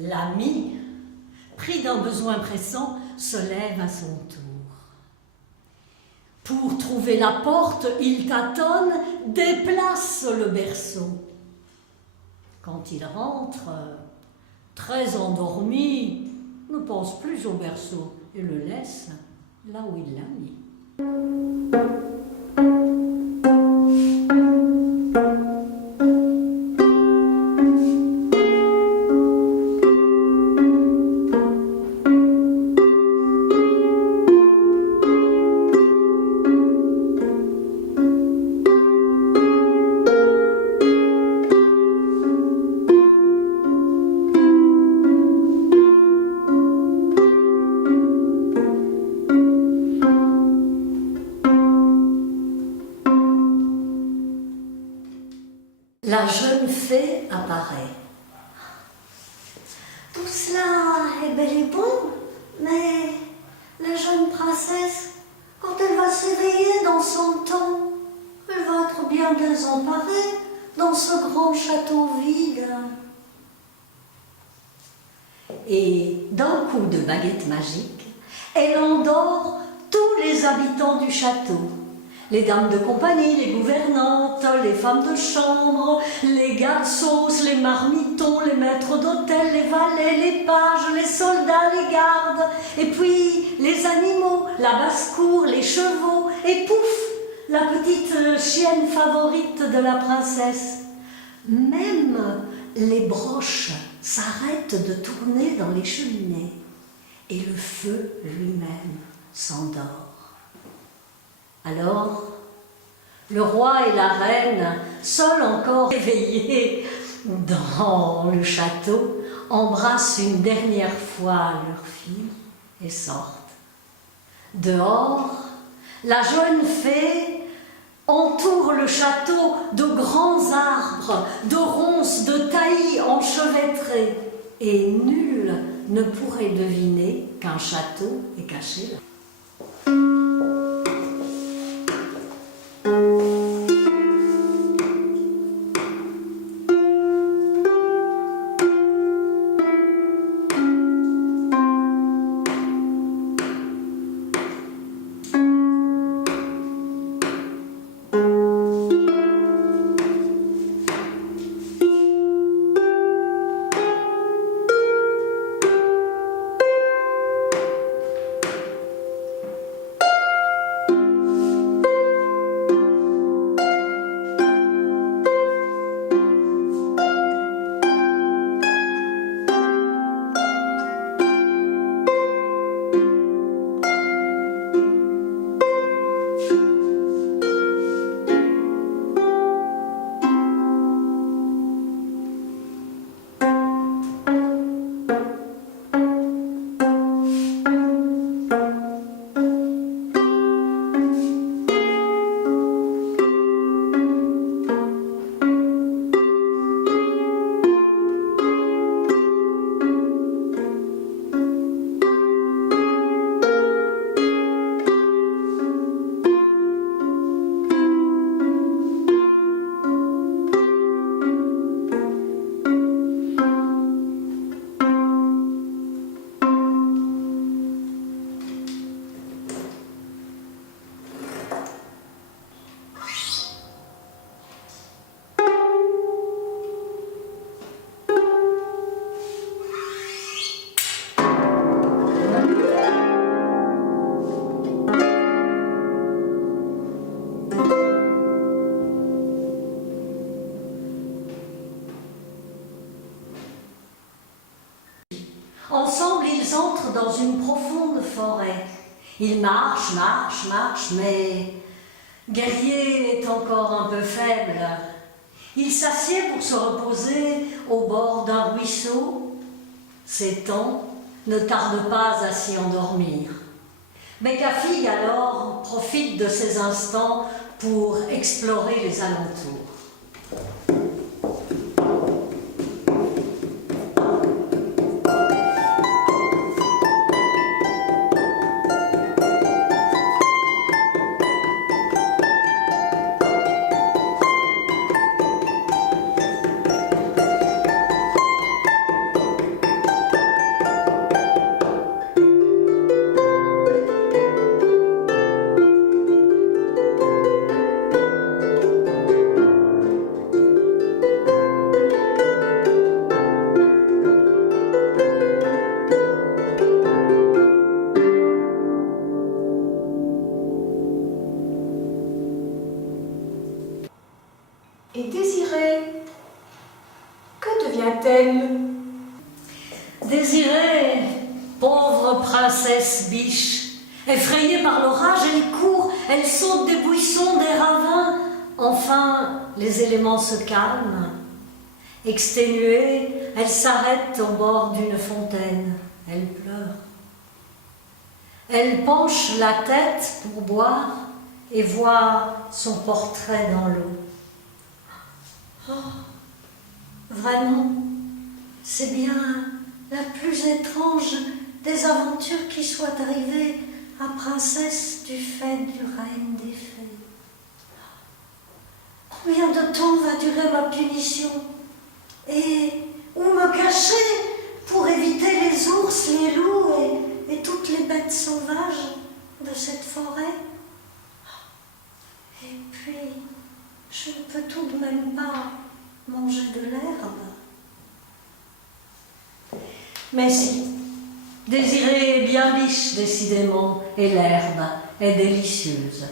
L'ami, pris d'un besoin pressant, se lève à son tour. Pour trouver la porte, il tâtonne, déplace le berceau. Quand il rentre, très endormi, ne pense plus au berceau et le laisse là où il l'a mis. La jeune fée apparaît. Tout cela est bel et bon, mais la jeune princesse, quand elle va s'éveiller dans son temps, elle va être bien désemparée dans ce grand château vide. Et d'un coup de baguette magique, elle endort tous les habitants du château. Les dames de compagnie, les gouvernantes, les femmes de chambre, les gardes-sauces, les marmitons, les maîtres d'hôtel, les valets, les pages, les soldats, les gardes, et puis les animaux, la basse-cour, les chevaux, et pouf, la petite chienne favorite de la princesse. Même les broches s'arrêtent de tourner dans les cheminées, et le feu lui-même s'endort. Alors, le roi et la reine, seuls encore éveillés dans le château, embrassent une dernière fois leur fille et sortent. Dehors, la jeune fée entoure le château de grands arbres, de ronces, de taillis enchevêtrés, et nul ne pourrait deviner qu'un château est caché là. Ensemble, ils entrent dans une profonde forêt. Ils marchent, marchent, marchent, mais Guerrier est encore un peu faible. Il s'assied pour se reposer au bord d'un ruisseau. Ses temps ne tardent pas à s'y endormir. Bécafigue alors profite de ces instants pour explorer les alentours. Et Désirée, que devient-elle? Désirée, pauvre princesse biche, effrayée par l'orage, elle court, elle saute des buissons, des ravins. Enfin, les éléments se calment. Exténuée, elle s'arrête au bord d'une fontaine. Elle pleure. Elle penche la tête pour boire et voit son portrait dans l'eau. Oh, vraiment, c'est bien la plus étrange des aventures qui soit arrivée à princesse du fait du règne des fées. Combien de temps va durer ma punition? Et où me cacher pour éviter les ours, les loups et toutes les bêtes sauvages de cette forêt? Et puis, je ne peux tout de même pas manger de l'herbe. Mais si, Désirée est bien riche décidément, et l'herbe est délicieuse.